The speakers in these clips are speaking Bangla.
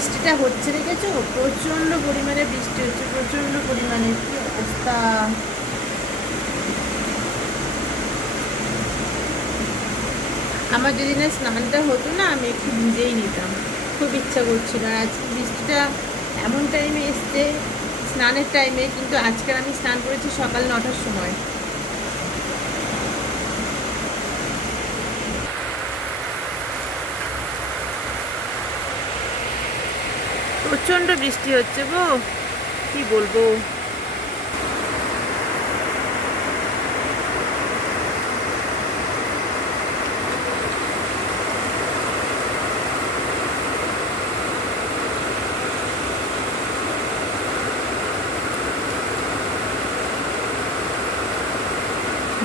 বৃষ্টিটা হচ্ছে, দেখেছ? প্রচণ্ড পরিমাণে বৃষ্টি হচ্ছে, প্রচণ্ড পরিমাণে। কি অবস্থা? আমার যদি না স্নানটা হতো না, আমি একটু ভিজেই নিতাম। খুব ইচ্ছা করছিল। আর আজকে বৃষ্টিটা এমন টাইমে এসছে, স্নানের টাইমে কিন্তু আজকের আমি স্নান করেছি সকাল নটার সময়। প্রচণ্ড বৃষ্টি হচ্ছে গো। কি বলব?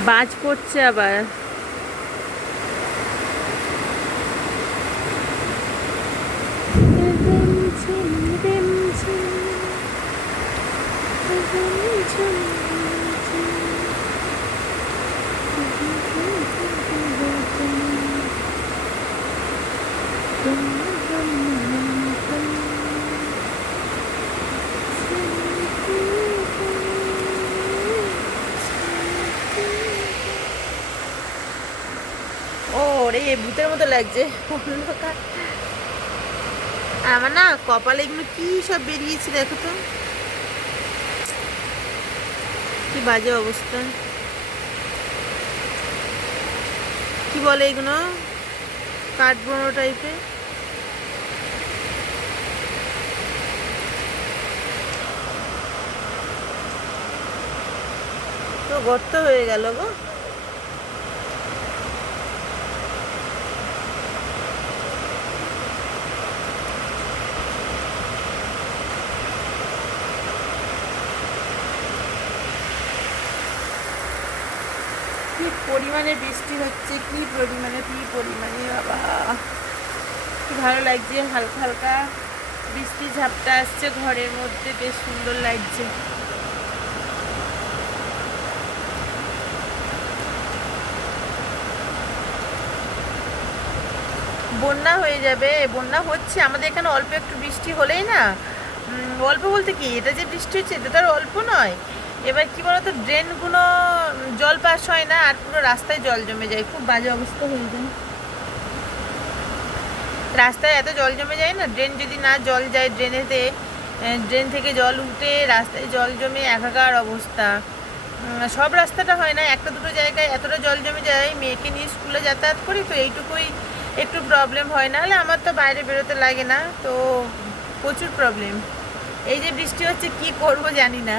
বাজ পড়ছে আবার ও রে ভূতের মতো লাগছে। আমার না কপালে এগুলো কি সব বেরিয়েছে দেখো তো। কি বাজে অবস্থা। কি বলে এগুলো? কাঠবোনো টাইপের তো গর্ত হয়ে গেল গো কি পরিমাণে বৃষ্টি হচ্ছে, কি পরিমাণে কি পরিমাণে, বাবা। কি ভালো লাগছে, হালকা হালকা বৃষ্টি ঝাপটা আসছে ঘরের মধ্যে, বেশ সুন্দর লাগছে। বন্যা হয়ে যাবে, বন্যা হচ্ছে, আমাদের এখানে অল্প একটু বৃষ্টি হলেই না অল্প বলতে কি, এটা যে বৃষ্টি হচ্ছে, এটা তো আর অল্প নয়। এবার কি বলতো, ড্রেনগুলো জল পাস হয় না আর পুরো রাস্তায় জল জমে যায়। খুব বাজে অবস্থা হয়ে যায়। রাস্তায় এত জল জমে যায় না ড্রেন যদি না জল যায় ড্রেনেতে ড্রেন থেকে জল উঠে রাস্তায় জল জমে একাকার অবস্থা। সব রাস্তাটা হয় না, একটা দুটো জায়গায় এতটা জল জমে যায়, মেয়েকে নিয়ে স্কুলে যাতায়াত করি তো এইটুকুই একটু প্রবলেম হয়। না হলে আমার তো বাইরে বেরোতে লাগে না, তো প্রচুর প্রবলেম এই যে বৃষ্টি হচ্ছে, কি করব জানি না।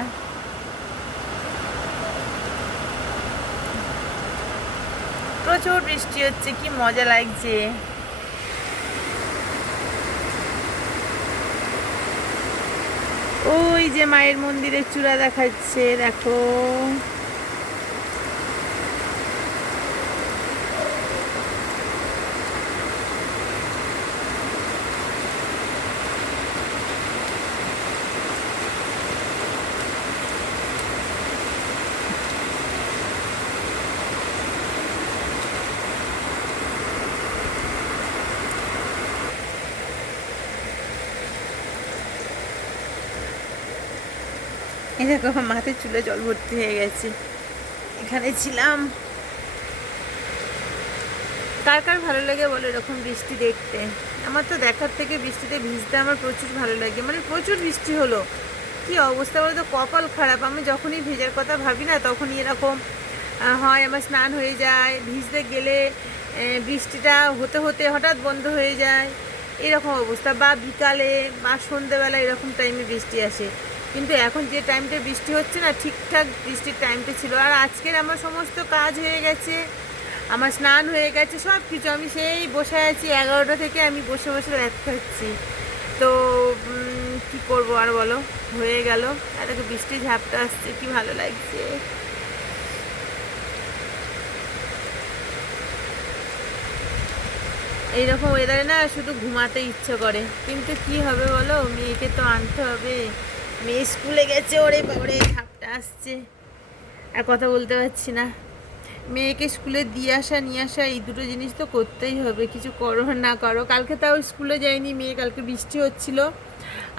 প্রচুর বৃষ্টি হচ্ছে কি মজা লাগছে। ওই যে মায়ের মন্দিরের চূড়া দেখাচ্ছে দেখো। এই দেখো আমার মাথায় চুলে জল ভর্তি হয়ে গেছে। এখানে ছিলাম। কার কার ভালো লাগে বলো এরকম বৃষ্টি দেখতে? আমার তো দেখার থেকে বৃষ্টিতে ভিজতে আমার প্রচুর ভালো লাগে। মানে প্রচুর বৃষ্টি হলো। কি অবস্থা বলো তো? কপাল খারাপ। আমি যখনই ভেজার কথা ভাবি না, তখনই এরকম হয় আমার স্নান হয়ে যায়, ভিজতে গেলে বৃষ্টিটা হতে হতে হঠাৎ বন্ধ হয়ে যায়। এরকম অবস্থা। বা বিকালে বা সন্ধেবেলা এরকম টাইমে বৃষ্টি আসে। কিন্তু এখন যে টাইমটা বৃষ্টি হচ্ছে না, ঠিকঠাক বৃষ্টির টাইমটা ছিল। আর আজকের আমার সমস্ত কাজ হয়ে গেছে, আমার স্নান হয়ে গেছে সব কিছু আমি সেই বসে আছি, এগারোটা থেকে আমি বসে বসে ব্যথ খাচ্ছি। তো কি করব আর বলো? হয়ে গেল। আর দেখো, বৃষ্টি ঝাপটা আসছে, কি ভালো লাগছে। এইরকম ওয়েদারে না শুধু ঘুমাতে ইচ্ছে করে। কিন্তু কি হবে বলো? মেয়েকে তো আনতে হবে। মেয়ে স্কুলে গেছে, ওরে বাবারে ঝাপটা আসছে। আর কথা বলতে পারছি না। মেয়েকে স্কুলে দিয়ে আসা, নিয়ে আসা, এই দুটো জিনিস তো করতেই হবে। কিছু করো না করো। কালকে তাও স্কুলে যায়নি মেয়ে, কালকে বৃষ্টি হচ্ছিল।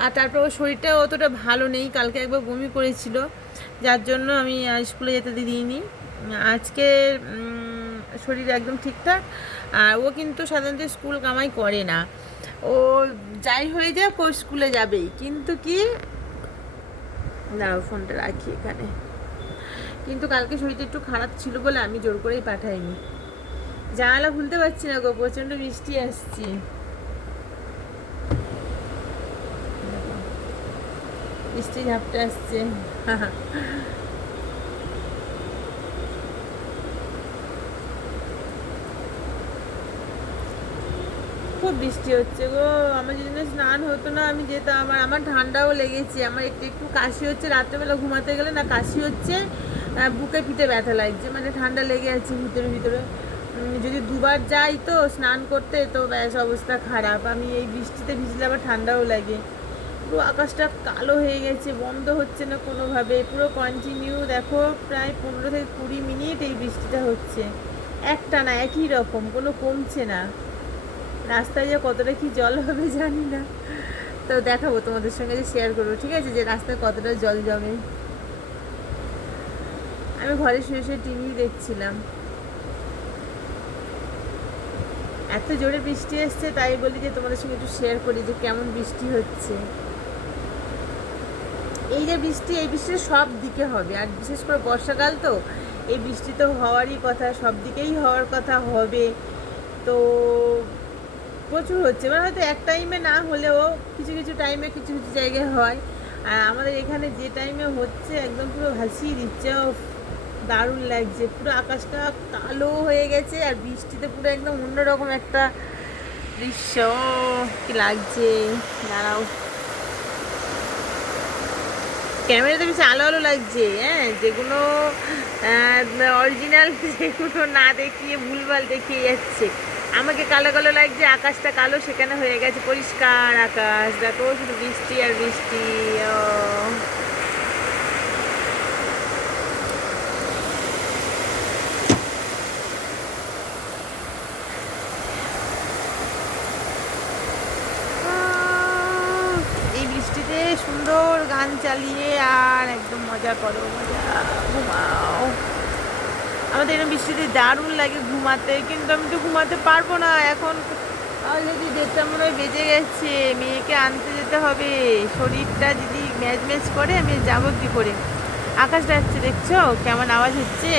আর তারপর ওর শরীরটা অতটা ভালো নেই। কালকে একবার বমি করেছিল। যার জন্য আমি স্কুলে যেতে দিইনি। আজকে শরীর একদম ঠিকঠাক। আর ও কিন্তু সাধারণত স্কুল কামাই করে না। ও যাই হয়ে যাক, ও স্কুলে যাবেই। কিন্তু কি দাঁড়াও ফোনটা রাখি এখানে। কিন্তু কালকে শরীরটা একটু খারাপ ছিল বলে আমি জোর করেই পাঠাইনি। জানালা ভুলতে পারছি না গো, প্রচণ্ড বৃষ্টি আসছে। বৃষ্টি ঝাপটা আসছে। খুব বৃষ্টি হচ্ছে গো। আমার যদি স্নান হতো না, আমি যেতাম। আমার আমার ঠান্ডাও লেগেছে। আমার একটু একটু কাশি হচ্ছে। রাত্রেবেলা ঘুমাতে গেলে না কাশি হচ্ছে বুকে পিঠে ব্যথা লাগছে। মানে ঠান্ডা লেগে আছে ভিতরে ভিতরে। যদি দুবার যাই তো স্নান করতে, তো ব্যাস অবস্থা খারাপ। আমি এই বৃষ্টিতে ভিজলে আবার ঠান্ডাও লাগে। পুরো আকাশটা কালো হয়ে গেছে, বন্ধ হচ্ছে না কোনোভাবে। পুরো কন্টিনিউ দেখো, প্রায় পনেরো থেকে কুড়ি মিনিট এই বৃষ্টিটা হচ্ছে। একটা না একই রকম, কোনো কমছে না। রাস্তায় যে কতটা কি জল হবে জানি না। তো দেখাবো তোমাদের সঙ্গে যে শেয়ার করব, ঠিক আছে? যে রাস্তায় কতটা জল জমে। আমি ঘরে শুয়ে শুয়ে টিভি দেখছিলাম। এত জোরে বৃষ্টি এসছে, তাই বলি যে তোমাদের সঙ্গে একটু শেয়ার করি যে কেমন বৃষ্টি হচ্ছে। এই যে বৃষ্টি, এই বৃষ্টি সব দিকে হবে। আর বিশেষ করে বর্ষাকাল তো, এই বৃষ্টি তো হওয়ারই কথা, সব দিকেই হওয়ার কথা হবে। তো প্রচুর হচ্ছে। মানে হয়তো এক টাইমে না হলেও কিছু কিছু টাইমে কিছু কিছু জায়গায় হয়। আর আমাদের এখানে যে টাইমে হচ্ছে একদম পুরো ভাসিয়ে দিচ্ছে। দারুণ লাগছে। পুরো আকাশটা কালো হয়ে গেছে আর বৃষ্টিতে পুরো একদম অন্যরকম একটা দৃশ্য। কি লাগছে। দাঁড়াও। ক্যামেরাতে বেশি আলো আলো লাগছে হ্যাঁ? যেগুলো অরিজিনাল, যেগুলো না দেখিয়ে ভুলভাল দেখিয়ে যাচ্ছে। আমাকে কালো কালো লাগছে, আকাশটা কালো, সেখানে হয়ে গেছে পরিষ্কার আকাশ। দেখো, শুধু বৃষ্টি আর বৃষ্টি এই বৃষ্টিতে সুন্দর গান চালিয়ে আর একদম মজা করো, মজা, ঘুমাও। আমাদের এরকম বৃষ্টিতে দারুণ লাগে ঘুমাতে, কিন্তু আমি তো ঘুমাতে পারব না। এখন অলরেডি দেড়টা মনে হয় বেজে গেছে, মেয়েকে আনতে যেতে হবে। শরীরটা যদি ম্যাচ ম্যাচ করে, আমি যাব কী করে? আকাশ যাচ্ছে দেখছ? কেমন আওয়াজ হচ্ছে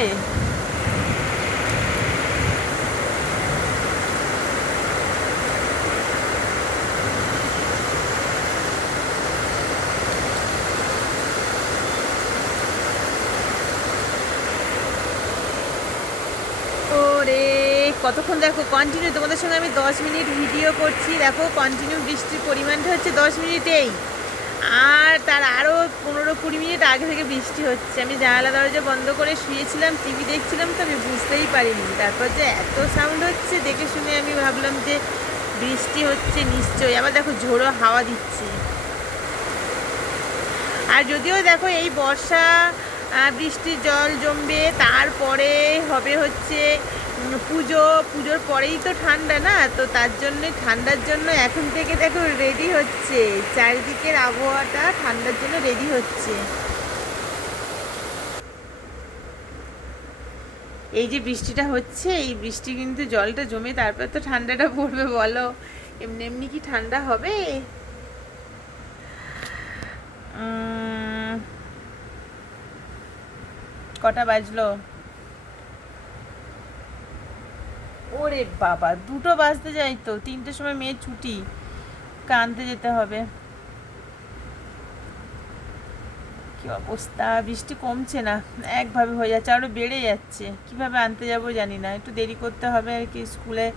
ওরে কতক্ষণ দেখো কন্টিনিউ তোমাদের সঙ্গে আমি দশ মিনিট ভিডিও করছি। দেখো কন্টিনিউ বৃষ্টির পরিমাণটা হচ্ছে দশ মিনিটেই। আর তার আরও পনেরো কুড়ি মিনিট আগে থেকে বৃষ্টি হচ্ছে। আমি জানালা দরজা বন্ধ করে শুয়েছিলাম টিভি দেখছিলাম তো আমি বুঝতেই পারিনি। তারপর যে এত সাউন্ড হচ্ছে, দেখে শুনে আমি ভাবলাম যে বৃষ্টি হচ্ছে নিশ্চয়ই। আবার দেখো, ঝোড়ো হাওয়া দিচ্ছে। আর যদিও দেখো, এই বর্ষা বৃষ্টির জল জমবে, তারপরে হবে হচ্ছে পুজো, পুজোর পরেই তো ঠান্ডা না? তো তার জন্য, ঠান্ডার জন্য এখন থেকে দেখো রেডি হচ্ছে। চারিদিকের আবহাওয়াটা ঠান্ডার জন্য রেডি হচ্ছে। এই যে বৃষ্টিটা হচ্ছে, এই বৃষ্টি কিন্তু জলটা জমে তারপর তো ঠান্ডাটা পড়বে, বলো। এমনি এমনি কি ঠান্ডা হবে? কটা বাজলো? ওরে বাবা, দুটো বাজতে যাই তো, তিনটের সময় মেয়ের ছুটি ওকে আনতে যেতে হবে। কি অবস্থা, বৃষ্টি কমছে না? একভাবে হয়ে যাচ্ছে আরও বেড়ে যাচ্ছে। কীভাবে আনতে যাব জানি না, একটু দেরি করতে হবে আর কি স্কুলে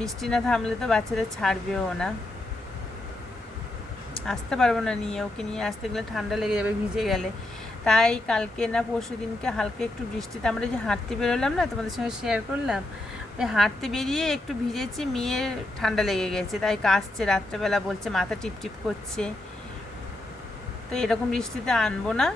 বৃষ্টি না থামলে তো বাচ্চাদের ছাড়বেও না। আসতে পারব না নিয়ে, ওকে নিয়ে আসতে গেলে ঠান্ডা লেগে যাবে, ভিজে গেলে। তাই কালকে না পরশু দিনকে হালকা একটু বৃষ্টিতে মানে আমরা যে হাঁটতে বেরোলাম না, তোমাদের সঙ্গে শেয়ার করলাম হাঁটতে বেরিয়ে একটু ভিজেছি, মেয়ের ঠান্ডা লেগে গেছে, তাই কাশছে, রাত্রেবেলা বলছে মাথা টিপটিপ করছে। তো এরকম বৃষ্টিতে আনব না।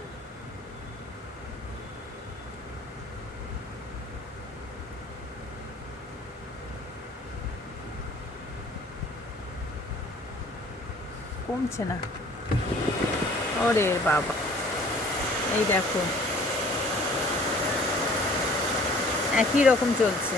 কমছে না। ওরে বাবা। এই দেখো। একই রকম চলছে।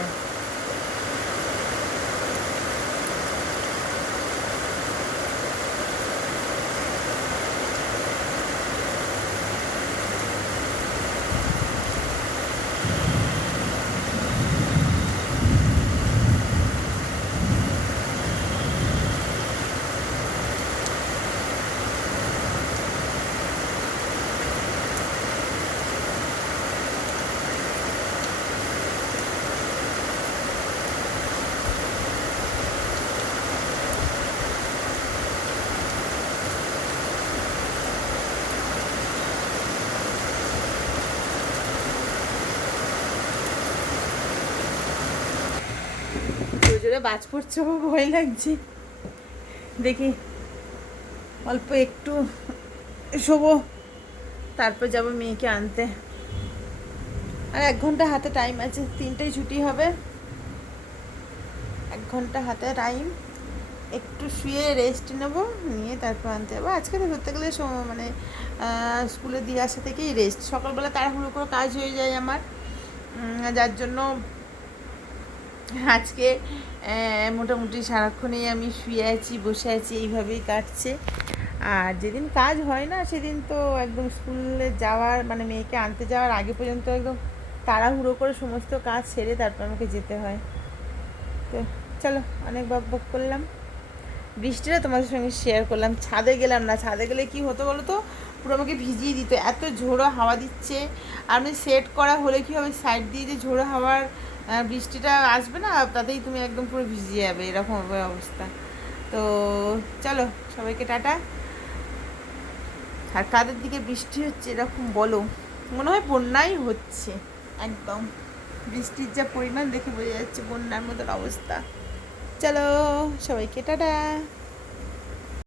জোরে বাজ পড়ছে ভয় লাগছে। দেখি, অল্প একটু শোবো, তারপর যাব মেয়েকে আনতে। আর এক ঘণ্টা হাতে টাইম আছে, তিনটেই ছুটি হবে। এক ঘণ্টা হাতে টাইম একটু শুয়ে রেস্ট নেব, নিয়ে তারপর আনতে যাব। আজকে তো ধরতে গেলে মানে স্কুলে দিয়ে আসা থেকেই রেস্ট সকালবেলা তাড়াহুড়ো করে কাজ হয়ে যায় আমার। যার জন্য আজকে মোটামুটি সারাক্ষণই আমি শুয়ে আছি, বসে আছি, এইভাবেই কাটছে। আর যেদিন কাজ হয় না, সেদিন তো একদম স্কুলে যাওয়ার মানে মেয়েকে আনতে যাওয়ার আগে পর্যন্ত একদম তাড়াহুড়ো করে সমস্ত কাজ সেরে তারপর আমাকে যেতে হয়। তো চলো, অনেক বক বক করলাম। বৃষ্টিটা তোমাদের সঙ্গে শেয়ার করলাম। ছাদে গেলাম না, ছাদে গেলে কি হতো বলো তো? পুরো আমাকে ভিজিয়ে দিত, এত ঝোড়ো হাওয়া দিচ্ছে। আর আমি সেট করা হলে কি হবে? সাইড দিয়ে যে ঝোড়ো হাওয়ার বৃষ্টিটা আসবে না, তাতেই তুমি একদম পুরো ভিজে যাবে, এরকম অবস্থা। তো চলো, সবাইকে টাটা। আর কাদের দিকে বৃষ্টি হচ্ছে এরকম বলো? মনে হয় বন্যাই হচ্ছে, একদম। বৃষ্টির যা পরিমাণ দেখে বোঝা যাচ্ছে বন্যার মতন অবস্থা। চলো, সবাইকে টাটা।